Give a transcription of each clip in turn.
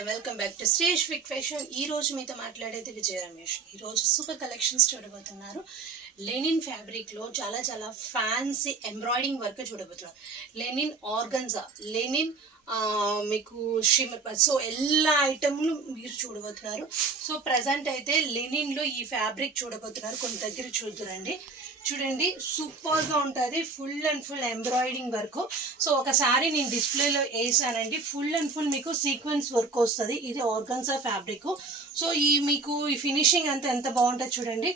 And welcome back to stage fic fashion. ఈ రోజు మీతో మాట్లాడేది విజయ రమేష్. ఈ రోజు సూపర్ కలెక్షన్స్ చూడబోతున్నారు. లెనిన్ ఫ్యాబ్రిక్ లో చాలా చాలా ఫ్యాన్సీ ఎంబ్రాయిడింగ్ వర్క్ చూడబోతున్నారు. లెనిన్ ఆర్గన్జా, లెనిన్ మీకు షిమ్మర్, సో എല്ലാ ఐటమ్లు మీరు చూడబోతున్నారు. సో ప్రజెంట్ అయితే లెనిన్ లో ఈ ఫ్యాబ్రిక్ చూడబోతున్నారు. కొన్ని దగ్గర చూద్దురండి, చూడండి సూపర్ గా ఉంటుంది. Full and full embroidering work. So ఒకసారి నేను డిస్ప్లేలో వేసానండి. ఫుల్ అండ్ ఫుల్ మీకు సీక్వెన్స్ వర్క్ వస్తుంది. ఇది ఆర్గన్జా ఫ్యాబ్రిక్. సో ఈ మీకు ఈ ఫినిషింగ్ అంతా ఎంత బాగుంటుంది చూడండి.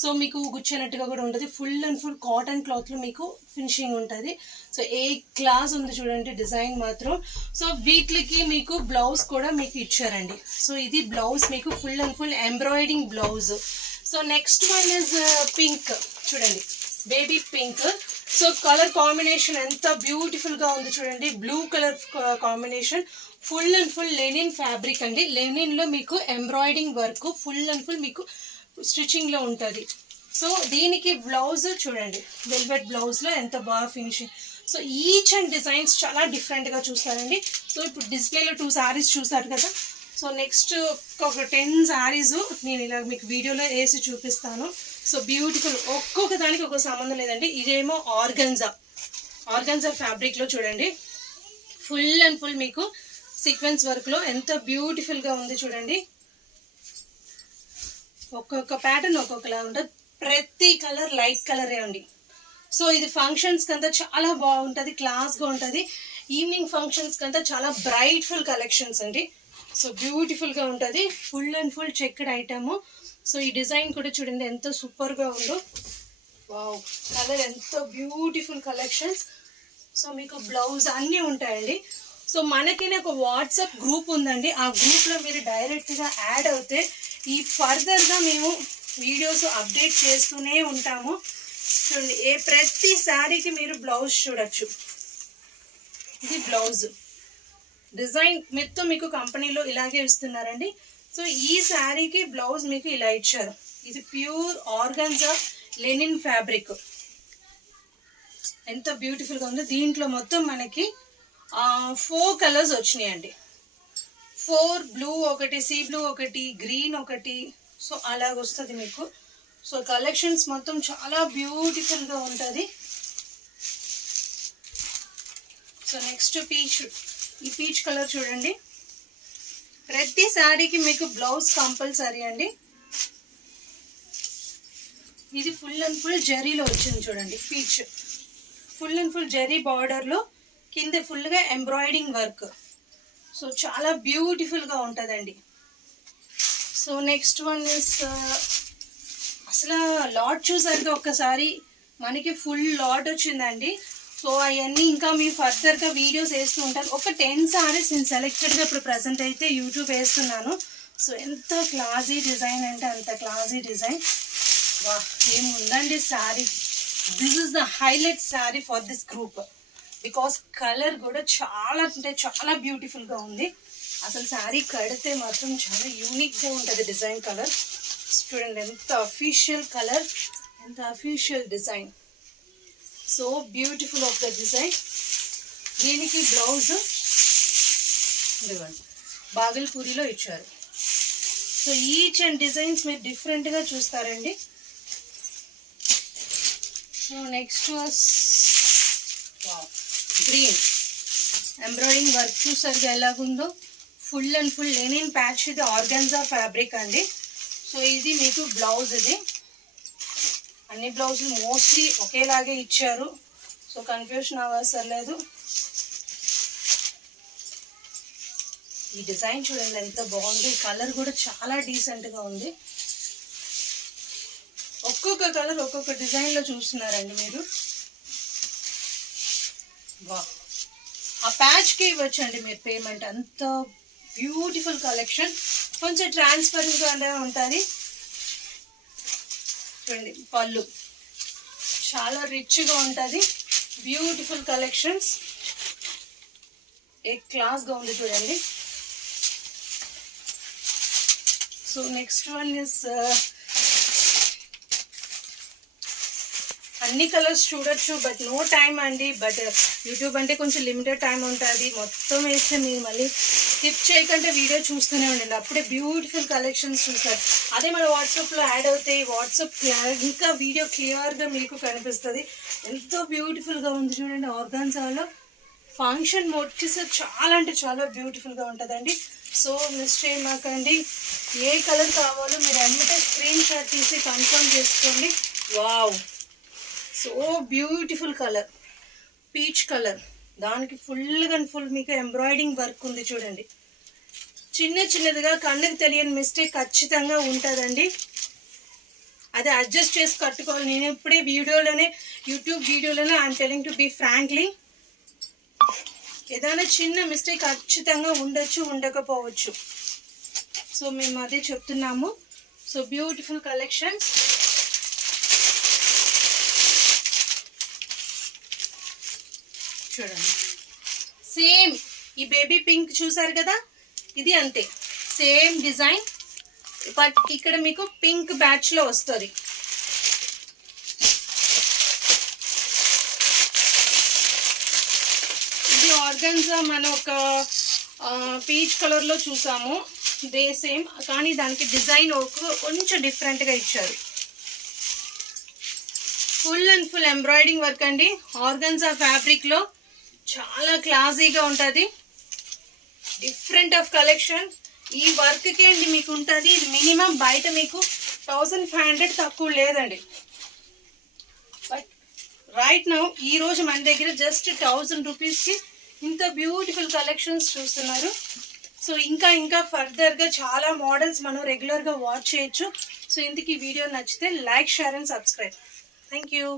సో మీకు గుచ్చినట్టుగా కూడా ఉంటుంది. Full and full cotton cloth లో మీకు ఫినిషింగ్ ఉంటుంది. సో ఏ క్లాస్ ఉంది చూడండి డిజైన్ మాత్రం. సో వీటికి మీకు బ్లౌజ్ కూడా మీకు ఇచ్చారండి. సో ఇది బ్లౌజ్ మీకు full and full embroidering blouse. So next one is pink, చూడండి baby pink. So colour combination ఎంత బ్యూటిఫుల్ గా ఉంది చూడండి. Blue colour combination, full and full linen fabric అండి. లెనిన్ లో మీకు embroidering work full and full మీకు స్టిచ్చింగ్ లో ఉంటుంది. సో దీనికి బ్లౌజ్ చూడండి, వెల్వెట్ బ్లౌజ్ లో ఎంత బాగా finishing. So each and designs చాలా డిఫరెంట్ గా చూస్తారండి. సో ఇప్పుడు డిస్ప్లేలో 2 సారీస్ చూసారు కదా. సో నెక్స్ట్ ఒక 10 సారీస్ నేను ఇలా మీకు వీడియోలో వేసి చూపిస్తాను. సో బ్యూటిఫుల్, ఒక్కొక్క దానికి ఒక సంబంధం లేదండి. ఇదేమో ఆర్గన్జా ఫ్యాబ్రిక్ లో చూడండి, ఫుల్ అండ్ ఫుల్ మీకు సీక్వెన్స్ వర్క్ లో ఎంత బ్యూటిఫుల్ గా ఉంది చూడండి. ఒక్కొక్క ప్యాటర్న్ ఒక్కొక్కలా ఉంటుంది. ప్రతి కలర్ లైట్ కలరే అండి. సో ఇది ఫంక్షన్స్ కంతా చాలా బాగుంటుంది, క్లాస్గా ఉంటుంది. ఈవినింగ్ ఫంక్షన్స్ కంతా చాలా బ్రైట్ఫుల్ కలెక్షన్స్ అండి. సో బ్యూటిఫుల్గా ఉంటుంది. Full and full checked item. So ఈ డిజైన్ కూడా చూడండి ఎంత సూపర్గా ఉందో. వావ్, కలర్ ఎంత బ్యూటిఫుల్ కలెక్షన్స్. సో మీకు బ్లౌజ్ అన్నీ ఉంటాయండి. సో మనకి ఒక వాట్సాప్ గ్రూప్ ఉందండి. ఆ గ్రూప్లో మీరు డైరెక్ట్గా యాడ్ అవుతే ఈ ఫర్దర్గా మేము వీడియోస్ అప్డేట్ చేస్తూనే ఉంటాము. చూడండి ప్రతి శారీకి మీరు బ్లౌజ్ చూడొచ్చు. ఇది బ్లౌజ్ డిజైన్ మొత్తం మీకు కంపెనీలో ఇలాగే ఇస్తున్నారండి. సో ఈ శారీకి బ్లౌజ్ మీకు ఇలా ఇచ్చారు. ఇది ప్యూర్ ఆర్గన్జా లెనిన్ ఫ్యాబ్రిక్. ఎంత బ్యూటిఫుల్గా ఉందో. దీంట్లో మొత్తం మనకి 4 కలర్స్ వచ్చినాయండి. 4 బ్లూ ఒకటి, సీ బ్లూ ఒకటి, గ్రీన్ ఒకటి. సో అలాగొస్తుంది మీకు. సో కలెక్షన్స్ మొత్తం చాలా బ్యూటిఫుల్గా ఉంటుంది. సో నెక్స్ట్ పీచ్, ఈ పీచ్ కలర్ చూడండి. ప్రతి శారీకి మీకు బ్లౌజ్ కంపల్సరీ అండి. ఇది ఫుల్ అండ్ ఫుల్ జరీలో వచ్చింది చూడండి. Peach full and full zari బార్డర్లో కింద ఫుల్గా ఎంబ్రాయిడింగ్ వర్క్. సో చాలా బ్యూటిఫుల్గా ఉంటుందండి. సో నెక్స్ట్ వన్ ఇస్ అసలు లాట్ చూసారుగా ఒక్కసారి మనకి ఫుల్ లాట్ వచ్చిందండి. సో అవన్నీ ఇంకా మీ ఫర్దర్గా వీడియోస్ వేస్తూ ఉంటాను. ఒక 10 సారీస్ నేను సెలెక్టెడ్గా ఇప్పుడు ప్రజెంట్ అయితే యూట్యూబ్ వేస్తున్నాను. సో ఎంత క్లాసీ డిజైన్ అంటే అంత క్లాసీ డిజైన్. వా, ఏముందండి sari. This is the highlight sari for this group. Because colour కూడా చాలా అంటే చాలా బ్యూటిఫుల్గా ఉంది. అసలు శారీ కడితే మాత్రం చాలా యూనిక్గా ఉంటుంది డిజైన్. కలర్ చూడండి ఎంత అఫీషియల్ కలర్, ఎంత official design. So beautiful of the design. దీనికి బ్లౌజ్ బాగల్పూరిలో ఇచ్చారు. సో ఈచ్ అండ్ డిజైన్స్ మీరు డిఫరెంట్గా చూస్తారండి. So next green embroidering work చూసారుగా ఎలాగుందో. Full and full linen patch. ఇది ఆర్గన్జా ఫ్యాబ్రిక్ అండి. సో ఇది మీకు బ్లౌజ్. ఇది అన్ని బ్లౌజులు మోస్ట్లీ ఒకేలాగే ఇచ్చారు. సో కన్ఫ్యూషన్ అవసరం లేదు. ఈ డిజైన్ చూడండి ఎంత బాగుంది. కలర్ కూడా చాలా డీసెంట్గా ఉంది. ఒక్కొక్క కలర్ ఒక్కొక్క డిజైన్లో చూస్తున్నారండి మీరు. వా, ఆ ప్యాచ్కి ఇవ్వచ్చండి మీరు పేమెంట్. అంత బ్యూటిఫుల్ కలెక్షన్. కొంచెం ట్రాన్స్పరెంట్గా ఉంటుంది. చూడండి పళ్ళు చాలా రిచ్గా ఉంటుంది. Beautiful collections. ఏ క్లాస్గా ఉంది చూడండి. సో నెక్స్ట్ వన్ ఇస్ అన్ని కలర్స్ చూడొచ్చు, బట్ నో టైం అండి. బట్ యూట్యూబ్ అంటే కొంచెం లిమిటెడ్ టైం ఉంటుంది. మొత్తం వేస్తే మీరు మళ్ళీ స్కిప్ చేయకుండా వీడియో చూస్తూనే ఉండండి, అప్పుడే బ్యూటిఫుల్ కలెక్షన్స్ చూస్తారు. అదే మన వాట్సాప్లో యాడ్ అవుతాయి. వాట్సాప్ ఇంకా వీడియో క్లియర్గా మీకు కనిపిస్తుంది. ఎంతో బ్యూటిఫుల్గా ఉంది చూడండి. ఆర్గాన్జాలో ఫంక్షన్ మోటివ్స్ చాలా అంటే చాలా బ్యూటిఫుల్గా ఉంటుందండి. సో మిస్ చేయమాకండి. ఏ కలర్ కావాలో మీరు అన్నిటే స్క్రీన్ షాట్ తీసి కన్ఫర్మ్ చేసుకోండి. Wow, so beautiful colour, peach colour. దానికి ఫుల్గా ఫుల్ మీకు ఎంబ్రాయిడింగ్ వర్క్ ఉంది చూడండి. చిన్నదిగా కళ్ళకి తెలియని మిస్టేక్ ఖచ్చితంగా ఉంటుందండి. అది అడ్జస్ట్ చేసి కట్టుకోవాలి. నేను ఇప్పుడే యూట్యూబ్ వీడియోలోనే I'm telling to be frankly, ఏదైనా చిన్న మిస్టేక్ ఖచ్చితంగా ఉండొచ్చు, ఉండకపోవచ్చు. సో మేము అదే చెప్తున్నాము. So beautiful collections. చూడండి, సేమ్ ఈ బేబీ పింక్ చూసారు కదా, ఇది అంతే సేమ్ డిజైన్, బట్ ఇక్కడ మీకు పింక్ బ్యాచ్ లో వస్తుంది. ఇది ఆర్గన్జా మన ఒక పీచ్ కలర్ లో చూసాము, దే సేమ్, కానీ దానికి డిజైన్ కొంచెం డిఫరెంట్ గా ఇచ్చారు. Full and full embroidering work అండి. ఆర్గన్జా ఫ్యాబ్రిక్ లో చాలా క్లాసీగా ఉంటుంది. Different of collection. ఈ వర్క్ కి అండి మీకు ఉంటుంది. ఇది మినిమం బయట మీకు 1500 తక్కువ లేదండి. బట్ రైట్ నౌ ఈ రోజు మన దగ్గర జస్ట్ 1000 రూపీస్కి ఇంత బ్యూటిఫుల్ కలెక్షన్స్ చూస్తున్నారు. సో ఇంకా ఫర్దర్గా చాలా మోడల్స్ మనం రెగ్యులర్గా వాచ్ చేయొచ్చు. సో ఇందుకు ఈ వీడియో నచ్చితే like, share and subscribe. Thank you.